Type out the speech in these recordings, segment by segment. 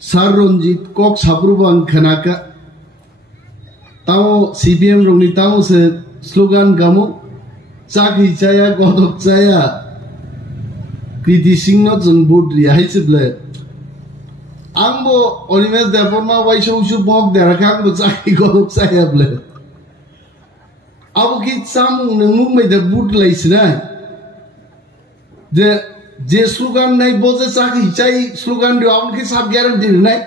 Sar Ronjit kok sabrubang khanaka tao CPM rongni tao se slogan kamu chakhi chaya godok chaya kriti singno jeng budri haichible angbo Onimes Deborma waisho ushu bok derakang bo chakhi godok chaya ble abu ki samung nangmung mai de bud laisna जे slogan नहीं बोझे चाकी चाई slogan दियो आपन की सब guarantee नहीं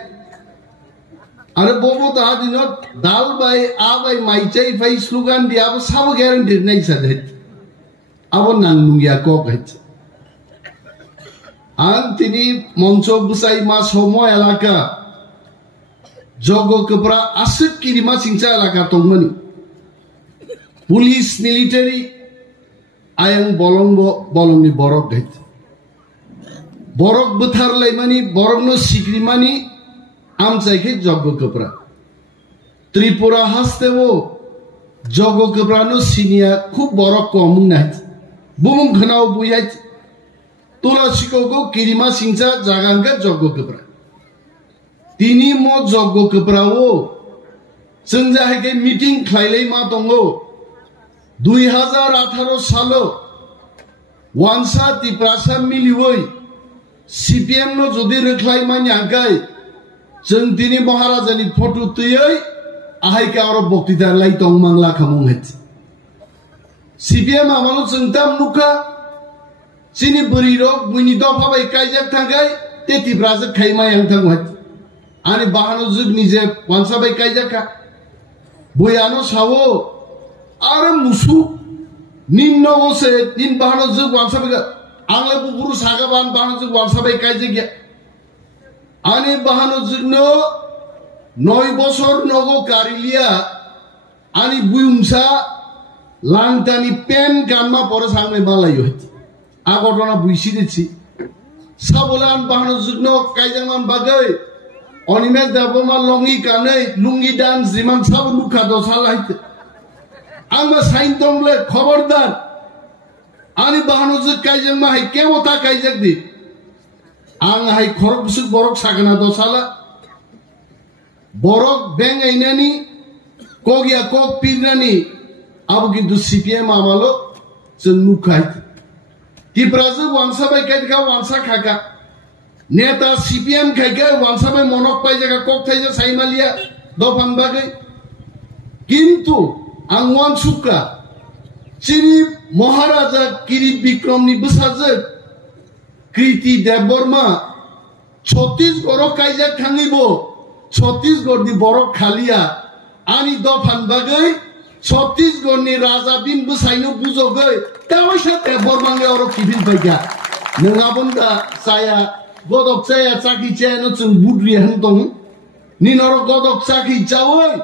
अरे बोबो तो आज इनो दाल बाई आ बाई माई चाई फाई स्लोगान दिया अब सब गारंटी नहीं सदे अब नांगुंगिया को कहते आंतिनी मंचो बुसाई मा सोमो एलाका जोगो कपरा आसिक किरिमा सिंचा एलाका तोंगमनी पुलिस मिलिटरी आयंग bolongni borok कहते borok betar laimani borokno sikrimani amchaike joggo kopra Tripura hastewo joggo koprano sinia khub borok komung nai bumung khanao buyai tola sikogo kirima singcha jaganga joggo kopra tini mo joggo koprao sengja heke meeting khlailai ma tongo 2018 salo wansa tiprasa miliwoi CPM no jodi reklai manyakai jeng tini maharajani photo tuyai ahai ka aro boktita lai tong mangla khamung het CPM amalo jengtam nuka sini beri rok buni do phabai kaijak thangai te tiprasa khaima yang thang het ani bahano jug nije wansa bai kaijak ka boyano sawo are musu ninno bose nin bahano jug wansa bai Angle buburu sagaban bahano jug wansa bai kaije gya ani bahano jugno 9 বছর nogo karilia ani buyumsa langtani pen gamma pore sangme balai hoit agotona buisi dichi sabolan bahano jugno kaijangan bagai Onimes Deborma longi kanai lungi dan ziman sab lukha dosalait anga sain tomle khobardar ani bahano jug kaijang ma hai kemota kaijak di ang hai khorok busuk borok sagana dosala borok beng ainani kogya kok pirnani abu kintu CPM amalo jenu khai ki brazil wansa bai kaidka wansa khaka neta CPM khaika wansa bai monok pai jaga kok thaija saimalia dofan bagai kintu angwan suka Chini Maharaja Kiri Bikramni Busajak Kriti Deborma Chhattisgarh kaijak thangibo Chhattisgarh di borok khalia ani dofan bagai Chhattisgarh ni raja bin busaino bujogai tawaisa Deborma nge oro kifin baiga nangabonda saya godok saya chaki chaya no chung budri hantong ninoro godok chaki chawoi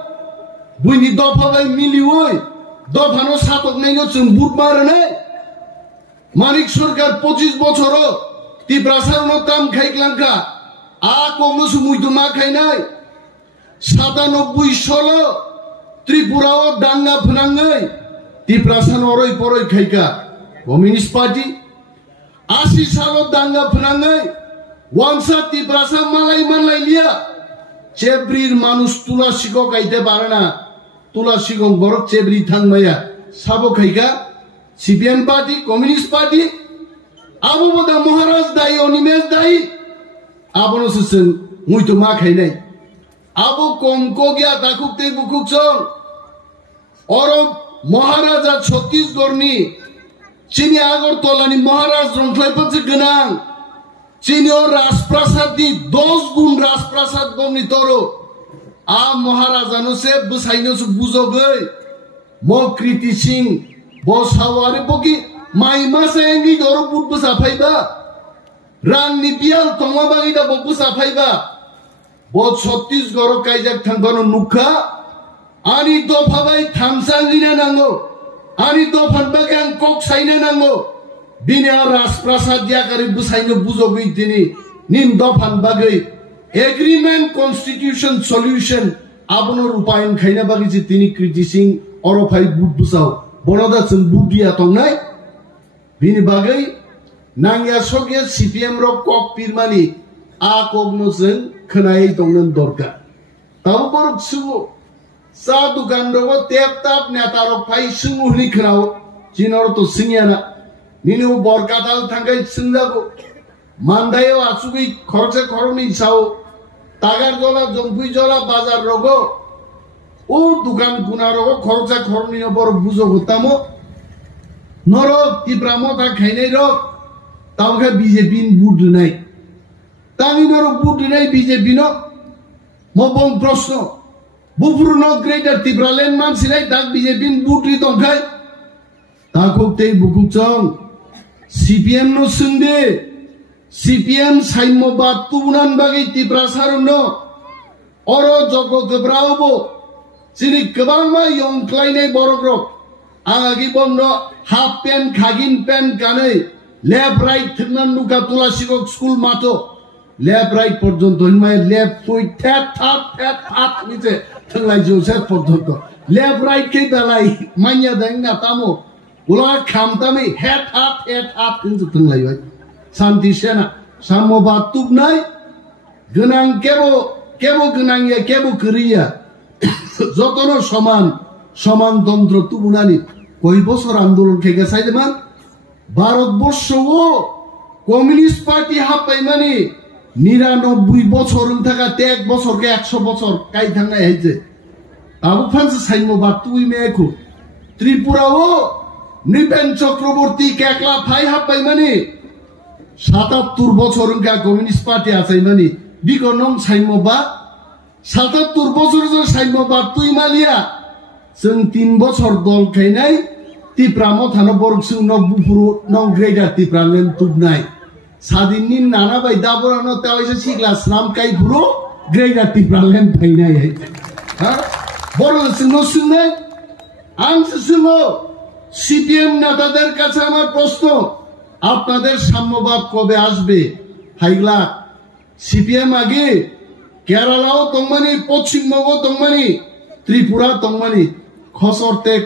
buini dofabai milioi দফানো সাতক নাইনো जों বুট মারনে মানিক সরকার 25 বছর তিপ্রাসারনো কাম খাইক্লাঙ্কা আ comes মুইতো মা খাইনাই 97 সাল ত্রিপুরাও ডাঙ্গা ফনাঙ্গই তিপ্রাসান অরই পরই খাইকা communist party 80 সাল ডাঙ্গা ফনাঙ্গই ওয়ানসা তিপ্রাসা মালাই মানলাই লিয়া চেব্রির মানুষ তুলা শিখো গাইতে পারে না Tula Sigong Borok Chebri Thangmaya Sabo Khaika CPM Party Communist Party Abu Boda Maharaj Dai Onimes Dai Abono Susun Muito Ma Khainai Abu Kongkogya Takukte Bukukchong Oro Maharaja Chhattisgarh ni Chini Agartala ni Maharaj Rongklai Patsi Ganang Chini or Rasprasad di 10 gun Rasprasad Gomni Toro A Maharajano se busaino su buzogai mo Kriti Singh bo sawari boki mai masa engi doro put busa phaiba rang ni bial tongma bagi da bo busa phaiba bo Chhattisgarh kaijak thangano nukha ani do phabai thamsangina nango ani do phanbagang kok saina nango binya rasprasad dia kari busaino buzogai tini nin do phanbagai Agreement Constitution Solution Abonor Upayan Khaina Bagi Tini Kriti Singh Orophai Bud Busau Bonoda Chung Budia Tongnai Bini Bagai Nangya Sogya CPM Rock Kok Pirmani akogno जों खोनायै दंनो दरकार ताबो बरक सुङो सा दुकान रगो tape ताप नेतारक phi सुङुनि खोनाव zener तो सिंयाना निनु बरकाताल थांगाय सिंजागो मानदायो आसुगै खरसे खरनि साव तागार जला जंफुइ जला बाजार रगो ओ दुकान गुना रगो खरसे खरनि बर बुजो गतामो नरक तिब्रामो ता खाइनै रक तावखे बीजेपी बुदनाय तांनि नरक बुदनाय बीजेपी नो मबं प्रश्न बुफुर नो ग्रेटर तिब्रालेन मानसिनाय दा बीजेपी बुद्रि दंखाय ताखौते बुकुचं सीपीएम नो सुंदे सीपीएम साइमबा तुबुनान बागै तिब्रा सारुनो अरो जगो गोब्रावबो सिनि गोबांमा यंख्लायनाय बरग्रक आगागि बन्द हाफ पेन खागिन पेन गानै लेफ्ट राइट थंनान नुका तुलासिगक स्कुल मातो लेफ्ट राइट पर्यन्त हिमाय लेफ्ट फुइ थेट थात निचे थंलाय जोसेफ पर्यन्त लेफ्ट राइट के दालाय मान्या दांगा तामो उला खामतामै हेट हात निचे थंलायबाय शान्ति सेना सामबा तुबनाय गोनां केबो गोनांया केबो करिया जतनो समानतंत्र तुबुनानि कय बছর आंदोलन खेगे साइदमान भारतबर्षो कम्युनिस्ट पार्टी हाबबायमानि 99 বছর थाका 1 বছরকে 100 বছর काई थांनाय हायजे आबो फांसे साइमो बातुइ मेखु त्रिपुराओ नृपेन चक्रवर्ती केकला फाइ हाबबायमानि 77 বছর का कम्युनिस्ट पार्टी आसायमानि बिको नं साइमो बा 77 বছর जो साइमो बातुइ मालिया जों 3 বছর दल खायनाय तिप्रामो थानो बरक जों न बुफुरु नं ग्रेडार तिप्रालेन तुबनाय सादिननि नाना बाय दाबरानो तावैसे सिग्ला स्नाम काई बुरो ग्रेडार तिप्रालेन फायनाय हा बरक जों न सुंनाय आं सुङो सीपीएम नेताদের কাছে আমার প্রশ্ন আপনাদের সাম্যবাদ কবে আসবে হাইগলা सीपीएम আগে কেরালাও তংমানি পশ্চিমবঙ্গ তংমানি त्रिपुरा तंगमानी खसरते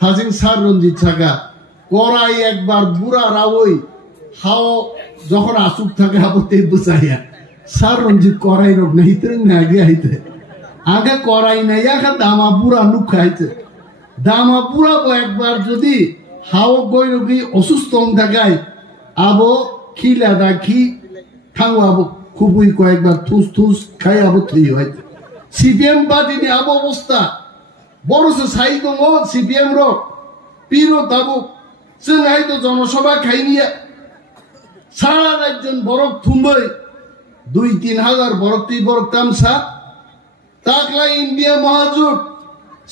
थाजिं सार रंजित सागा कराई एक बार बुरा रावई हाओ जखन आसुक थाके हाबते बुझाया सार रंजित कराई रग नहीं तरंग नागे आइते आगे कराई नाया का दामा बुरा नुखाइते दामा बुरा को एक बार जदि हाओ गय रगि असुस्थ थाकाय आबो खिला दाखि थांगो आबो खुबुई को एक बार थुस खाय आबो थैयो आइते सीपीएम पार्टी नि आबो अवस्था बरसे साइ दङ सीपीएम रो पिरो दाबु जों हायतो जनसभा खाइनिया सारा राज्यन बरक थुमबै 2-3 हाजार बरक तामसा ताकला इंडिया महाजुट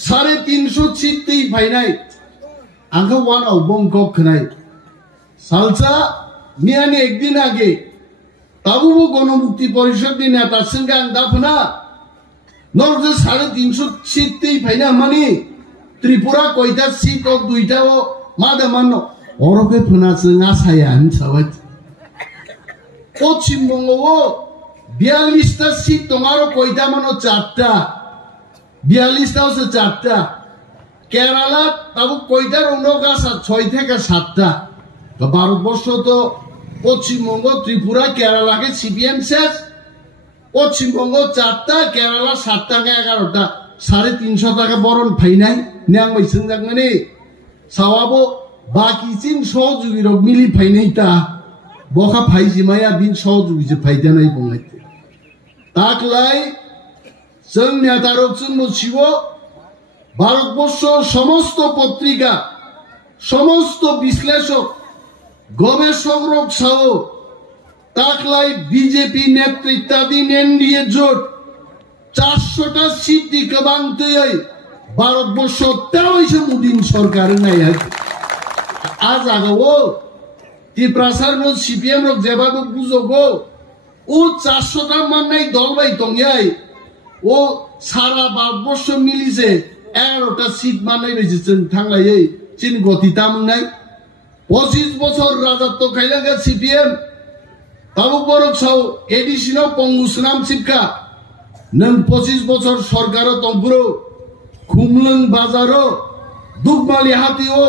350 सीट दै फाइनाय आंखौ वान आव बंकक खनाय सालसा मियानि एक दिन आगे ताबुबो गणमुक्ति परिषद नि नेता सिंगां दाफना नर्थ 350 सीट दै फाइना मानि त्रिपुरा कयटा सीट और 2टा मादा मानो अरके फना जों आसाया हिसाबै पश्चिम बंगो 42टा सीट दं आरो कयटा मानो 4टा 42टा से 4टा केराला ताबो कयटा रंनो गासा 6 থেকে 7टा तो भारतबर्ष तो पश्चिम बंग त्रिपुरा केराला के सीपीएम शेष पश्चिम बंग 4टा केराला 7टा के 11टा 350 টাকা বরণ ফাইনাই ন্যাং বাইসং জাগমানি সাওয়াবো বাকি চিন সহযোগী রক মিলি ফাইনাইতা বখা ফাইজিমায়া বিন সহযোগী যে ফাইদানাই বংলাইতে তাকলাই जों नेतारक जों नसिब भारतबर्ष समस्त पत्रिका समस्त विश्लेषक गवेषक रक साओ ताकलाई बीजेपी नेतृत्वाधीन एनडीए जोट 400टा सीट दी गोबांतै भारतबर्ष तावैसो मोदी सरकार नाय आज आगाओ तिप्रासार नो सीपीएम रक जेबाबो बुजोगो ओ 400टा माननाय दल बाय दंयाय ओ सारा भारतबर्ष मिलिसे 11टा सीट माननाय बायदि जों थांलायै चिन गति तामनाय 25 বছর राजत्व खायलागा सीपीएम ताबो बरक साव एडिशनाव पंगुसनाम सिपका नों 25 বছর सरकार दंपुरो खुमलुं बाजारो दुगमाली हातिओ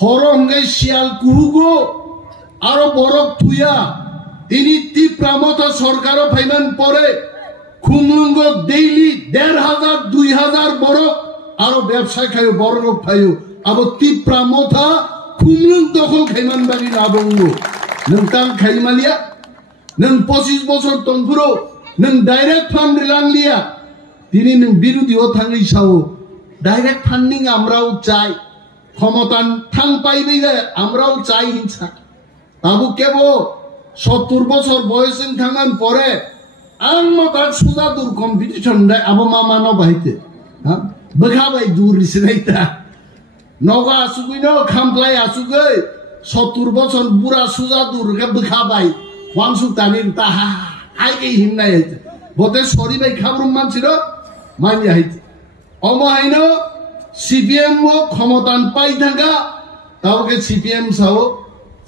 हरंगाय सियाल कुहुगो आरो बरक थुया তিনি তীব্রামতা সরকারও ফাইমান পরে খুমলুঙ্গ ডেইলি ১,৫০০ ২,০০০ বড় আরো ব্যবসায় খাইও বড় লোক খাইও আবো তীব্রামতা খুমলুং দখল খাইমান বাড়ি লাবঙ্গ নोंथां খাইমালিয়া নং ২৫ বছর তংফুরো নং ডাইরেক্ট ফান্ড লাংলিয়া তিনি নং বিরোধীও থাঙ্গি সাও ডাইরেক্ট ফান্ডিং আমরাও চাই ক্ষমতান থাং পাইবে আমরাও চাই হিংসা আবু কেব ৭০ বছর বয়সেন থাঙ্গান পরে আং মতার সুদা দূর কম্পিটিশন দেয় আবো মামানো বাহিতে হ্যাঁ বখাবাই দূর রিসনাইতা নগা আসুগিনো খামপ্লাই আসুগৈ ৭০ বছর বুড়া সুজা দূর বখাবাই ওয়াংসু তানির তাহা আইকে হিমনাই হইতে বতে সরি বাই খাবরুম মানছির মাইয়া হইতে অমহাইনো সিপিএম ও ক্ষমতান পাই থাকা তাওকে সিপিএম সাও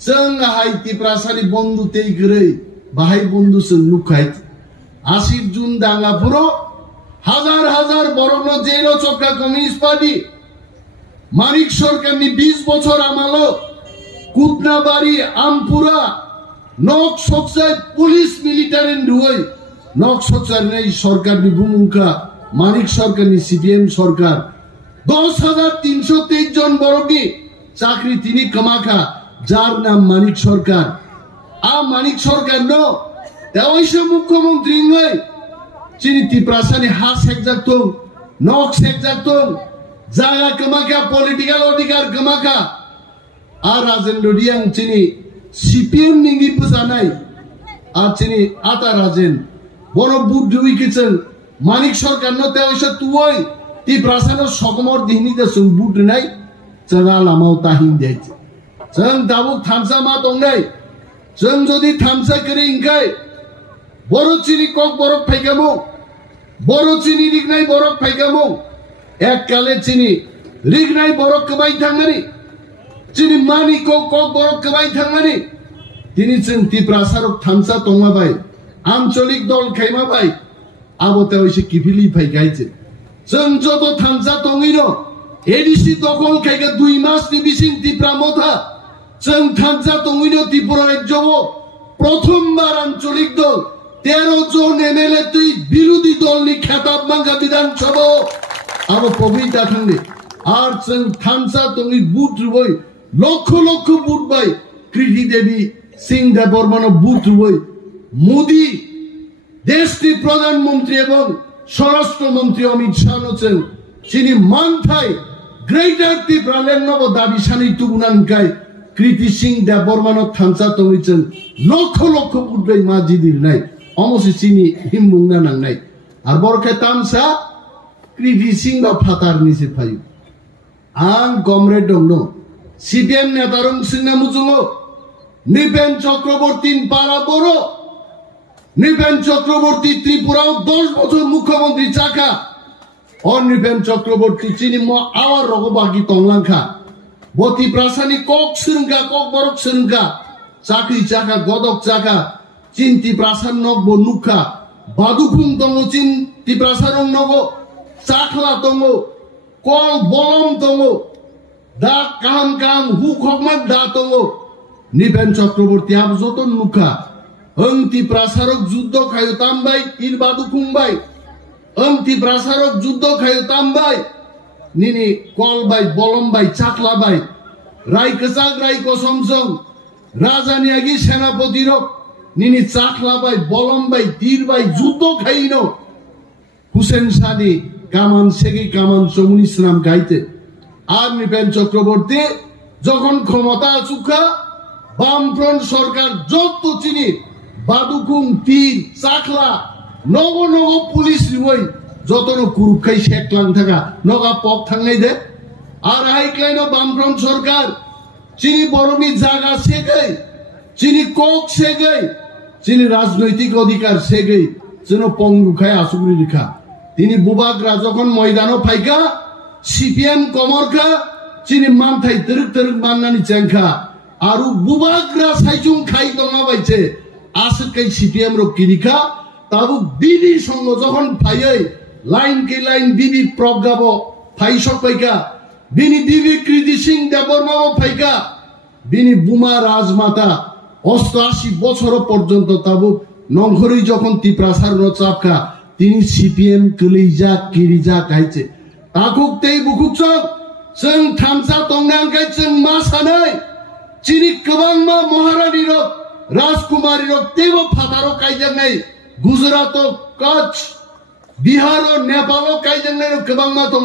जों हाय तिप्रासानि बंधु तेई गरै बाहाय बंधु जों लुकाइते ৮০ জুন दांगापुरो হাজার হাজার বরণ জেল চক্রা কমিউনিস্ট পার্টি মানিক সরকারনি ২০ বছর আমালো কুতনাবাড়ি আমপুরা নক সকসাই পুলিশ মিলিটারিন রুই নক সকসার নেই সরকারনি ভূমিকা মানিক সরকারনি সিপিএম সরকার ১০,৩২৩ জন বরণি চাকরি তিনি কামাখা যার নাম মানিক সরকার মানিক সরকার ন দেওয়াইছে মুখ্যমন্ত্রী নয় চিনি তিপ্রাসানি হাস একজাক্তং নক একজাক্তং জায়গা কামাখা পলিটিক্যাল অধিকার কামাখা আর রাজেন্দ্র রিয়াং চিনি সিপিএম নিঙ্গি পজানাই আর চিনি আতা রাজেন বড় বুদ্ধ উইকেছেন মানিক সরকার ন দেওয়াইছে তুই তিপ্রাসানো সকমর দিহনি দেসুং বুদ্ধ নাই জায়গা লামাও তাহিন দিয়েছে जों दाबो थामसा मा दंनाय जों जदि थामसा करे इंखाय बर' चिनि कक बरफ फाइगामो बर' चिनि रिगनाय बरफ फाइगामो एक काले चिनि रिगनाय बरफ कबाय थांगानि चिनि मानि कक बरफ कबाय थांगानि दिनै जों तिप्रासारक थामसा दंमाबाय आन्चलिक दल खायमाबाय आबोताव एसे किफिलि फाइगायजे जों जद थामसा दङिनो एडिसि दखल खायगा 2 मासनि बिसिं तिप्रामथा जों थामसा दङिनो त्रिपुरा राज्यआव प्रथमबार आंचलिक दल 13 জন एमएलए तुई बिरोधी दलनि खेताब मांगा विधानसभा आबो पबिता थांदे आर जों थामसा दङि बुथ रुबै लक्ष लक्ष बुथ बाय कृति देवी सिंह देबबर्मन बुथ रुबै मोदी देशनि प्रधानमंत्री एवं स्वराष्ट्र मंत्री अमित शाह जों चिनि मानथाय ग्रेटर त्रिपुरालेण्ड नब दाबि सानै तुगुनानखाय कृति सिंह देबबर्मन थामसा दङिजों लक्ष लक्ष बुथ बाय मा जिदिरनाय अमसे चिनि हिमबुंना नांनाय आर बरखे तामसा कृति सिंह बा फातारनिसे फायो आं कमरेड दंनो सीपीएम नेतारं सिंना मुजुङो निपेन चक्रवर्ती पारा बरो निपेन चक्रवर्ती त्रिपुराव 10 বছর मुख्यमंत्री चाखा और निपेन चक्रवर्ती चिनि म आवार रगो बाकी तंलांखा बति प्रासानि कक सिरंगा कक बरक सिरंगा चाकरी चाखा गदक चाखा चिन्ति प्रासान नगबो नुखा बादुखुं दङो चिन्ति प्रासारं नगो चाखला दङो कल बलम दङो दा काम काम हुखकमान दा दङो निपेन चक्रवर्ती आब जतन नुखा ओंति प्रासारक युद्ध खायो तामबाय तीर बादुखुंबाय ओंति प्रासारक युद्ध खायो तामबाय निनि कल बाय बलम बाय चाखला बाय रायकसाग रायकसमजों राजानि आगि सेनापति रक निनि चाखला बाय बलम बाय तीर बाय युद्ध खाइनो हुसेन शाहनि कामान सेगी कामान चमुनि नाम गाइते আর নিপেন চক্রবর্তী যখন ক্ষমতা চুকা বামফ্রন্ট সরকার যত চিনি বাদুকুং তীর চাকলা নগ নগ পুলিশ রিবই যতন কুরুখাই শেকলাং থাকা নগা পক থাঙ্গাই দে আর হাইক্লাইন বামফ্রন্ট সরকার চিনি বরমি জায়গা সেগাই চিনি কক সেগাই চিনি রাজনৈতিক অধিকার সেগাই যেন পঙ্গুখায় আসুগুলি লেখা তিনি বুবাগরা যখন ময়দানও ফাইকা सीपीएम कमरखा चिनि मानथाय तरक तरक माननानि चेंखा आरु बुबाग्रा साइजुं खाइ दङा बायचे आसकै सीपीएम रो किरिखा ताबु बिनि संग जखन फायै लाइन के लाइन बिबि प्रगाबो फाइसक पाइका बिनि बिबि कृति सिंह देबबर्माबो फाइका बिनि बुमा राजमाता 88 বছর পর্যন্ত তাবুক নংঘরি যখন তিপ্রাসার চাপকা তিনি সিপিএম কলিজা কিরিজা গাইছে তাকুক তেই বুকুক চক जों थामसा तंनांगाय जों मा सानै चिनि गोबां मा महारानी रक राजकुमारी रक तेबो फादारो कायजोंनाय गुजरात कच्छ बिहार नेपाल कायजोंनाय गोबां मा दङ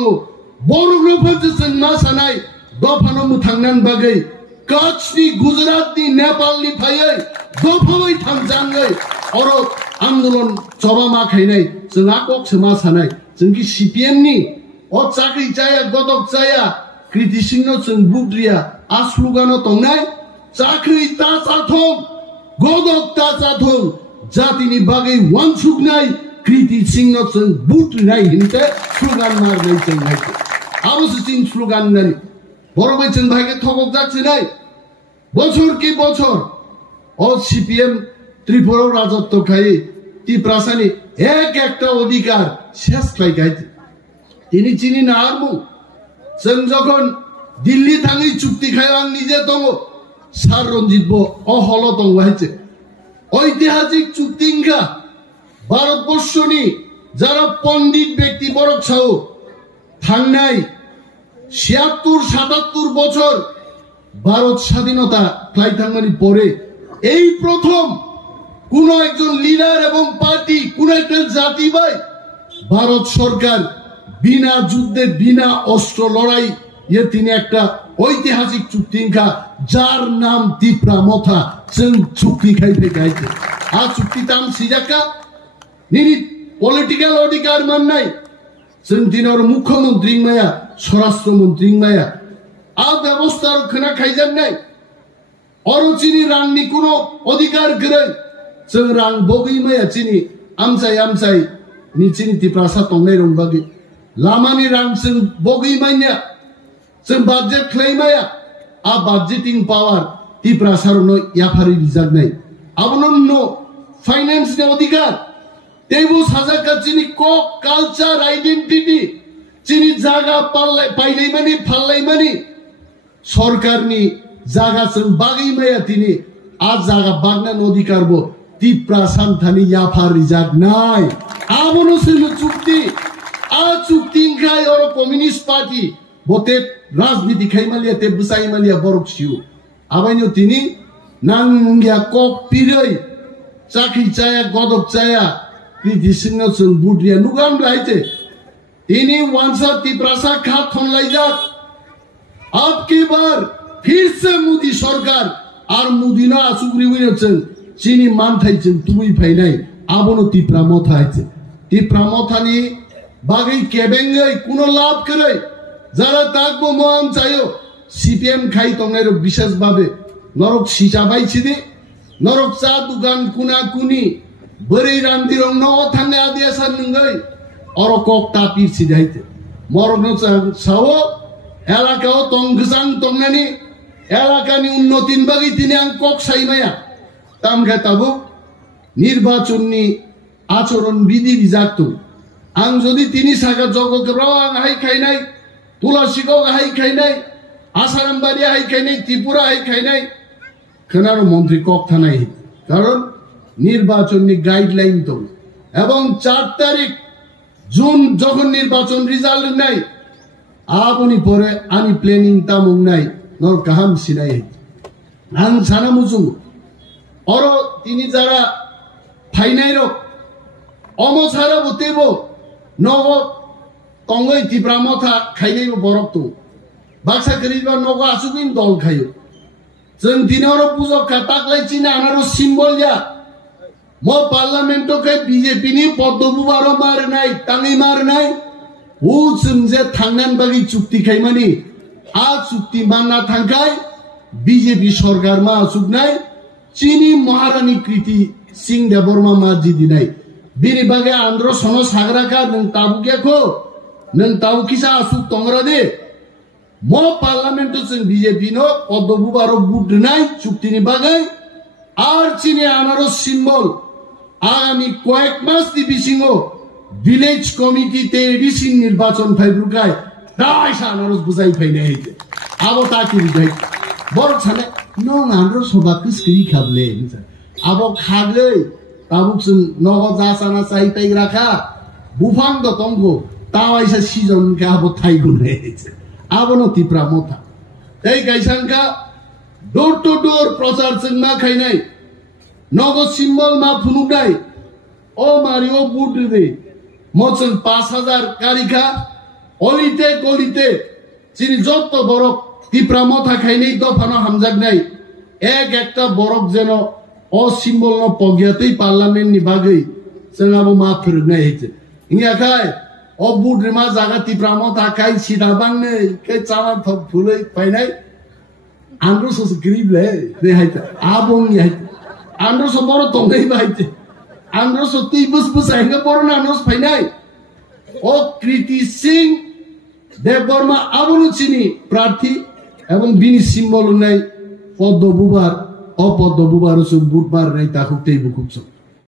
बर'फोरजों जों मा सानै दफानो मुथांनान बागै कच्छनि गुजरातनि नेपालनि फायै दफाबै थांजाङै अरो आन्दोलन जबा मा खायनाय जोंहा ककसो मा सानै जोंखि सिपिएमनि अ चाकरि जाया गदक जाया कृति सिंह जों बुद्रिया आस्लुगानो तंनाय चाकरि ता जाथों गदक ता जाथों जातिनि बागै वानसुकनाय कृति सिंह जों बुद्रिनाय हिनते स्लुगान मारनाय जों नायखो आबोसो जों स्लुगान नानि बर'बै जों भागे थगक जाथिनाय बछर कि बछर अ सीपीएम त्रिपुरा राजत्व खाय तिप्रासानि एक एकटा अधिकार शेष खायगायते তিনি চিনি না আরমু जों যখন দিল্লি থাঙি চুক্তি খাই আं নিজে দङ সার রঞ্জিত ব অহল দङ হয়েছে ঐতিহাসিক চুক্তি ইনকা ভারতবর্ষনি যারা পণ্ডিত ব্যক্তি বরক ছাও থাংনাই 76-77 বছর ভারত স্বাধীনতা খাই থাংমানি পরে এই প্রথম কোন একজন লিডার এবং পার্টি কোন একটা জাতি ভাই ভারত সরকার बिना जुद्धे बिना अस्त्र लड़ाई ये तीन एक ऐतिहासिक चुक्ति जार नाम तिप्रा मथा जों चुक्ति खाई गायते आ चुक्ति ताम सिजाका निनि पलिटिकल अधिकार माननाय जों दिनर मुख्यमंत्री माया स्वराष्ट्र मंत्री माया आ व्यवस्था खोना खायजानाय अरु चिनि रांनि कोनो अधिकार गरै जों रां बगै माया चिनि आमसाय नि चिनि तिप्रासा तंनाय रंबागै लामानि रां जों बगै माइया जों बाजेट क्लेमाया आ बाजेटिंग पावर तिप्रासारनो याफारि बिजागनाय आबनो फाइनेंस ने अधिकार तेबो साजाका चिनि को कल्चर आइडेंटिटी चिनि जागा पाइलै मानि फाल्लै मानि सरकारनि जागा जों बागै माया तिनि आ जागा बागनान अधिकार बो तिप्रासान्थानि याफारि जागनाय आबनो सेनो चुक्ति आ चुक्ति इंखाय और कम्युनिस्ट पार्टी बोते राजनीति खाइमालिया ते बुसाइमालिया बरकसिउ आबाइनो तिनी नांगिया कक पिरै चाखि चाया गदक चाया कृति सिंह जों बुद्रिया नुगाम लाइते तिनी वांसा तिप्रासा खा थनलाइजाक अब की बार फिर से मोदी सरकार और मोदी ना आसुग्रिविनो जों चिनि मानथाय जों तुबै फायनाय आबनो तिप्रा मथा आइते तिप्रा मथानि बागै केबेंगै कुनो लाभ करे जारा ताकबो मोआम चायो सीपीएम खाई तंनाय विशेष भाबे नरक सिजाबाय छिदि नरक चा दुकान कुना कुनी बोरै रामदिरं न थांनाय आदिया सान नंगै अर कक तापि छिदाइते मरकनो सावो एलाकाओ तंगजां तंनानि एलाकानि उन्नतिन बागै तिनि आं कक साइमाया तामगा ताबो निर्वाचननि आचरण विधि बिजाक्तु आं जदि तिनी सागा जगग्राव आं हाय खायनाय तुलासिगाव हाय खायनाय आसारामबारि हाय खायनाय त्रिपुरा हाय खायनाय खोनानो मन्त्री कक थानाय कारण निर्वाचननि गाइडलाइन दं এবং 4 তারিখ জুন যখন নির্বাচন রেজাল্ট নাই আপনি পরে আনি প্ল্যানিং তামুং নাই নর কাহাম সিনাই আং সানা মুজুং অর তিনি যারা ফাইনাই রক অমছারা বতেবো नगो तंगै तिप्रा मथा खाइनाय बरक दं बाक्सा गरिबा नगो आसुगिन दल खायो जों दिनारो पुजो काटाकलाय चिना आनारो सिम्बल या म पार्लियामेन्टो के बीजेपी नि पद्मबुबारो मारनाय ताङै मारनाय उ जों जे थांनान बागै चुक्ति खायमानि आ चुक्ति मानना थांखाय बीजेपी सरकार मा आसुगनाय चिनि महारानी कृति सिंह देबरमा मा जिदिनाय बिनि बागे आंध्र सनो सागराका नों ताबुकेखो नों ताबुकिसा आसुक तंग्रा दे म पार्लियामेन्ट जों बीजेपी नो पद्मबुबारो बुदनाय चुक्तिनि बागे आर चिनि आनारो सिम्बल आगामी कয়েক मास नि बिसिङो विलेज कमिटी ते एडिसिन निर्वाचन फाइब्रुकाय दाइसा आनारो बुजाइ फाइनाय आबो ताकि बिदाय बर छने nong andro soba keskri khable abo khagei tabuk sun nogo jasana sai paigra kha bufang do tonggo tawaisa season ka abo thai gune abo no tipra motha ei kaisangka door to door prochar chungma khainai nogo symbol ma phunuknai o mario budre mochon 5000 karika olite golite chini jotto borok tipra motha khainai dofano hamjagnai ek ekta borok jeno o symbol no pogyatei parliament ni bagai sengabo ma phirgnai heche inga khai o budre ma jaga tipra motha kai sida bangnai ke chama thop phulei painai andro so grib le de haita abong ni haita andro so boro tongai baite andro so ti bus hanga boro na nos painai o Kriti Singh Debbarma আবরু চিনি প্রার্থী এবং বিনি symbol নাই পদ্ম বুবার অপদ্ম বুবার বুধবার নাই তাকুতেই বুকুছ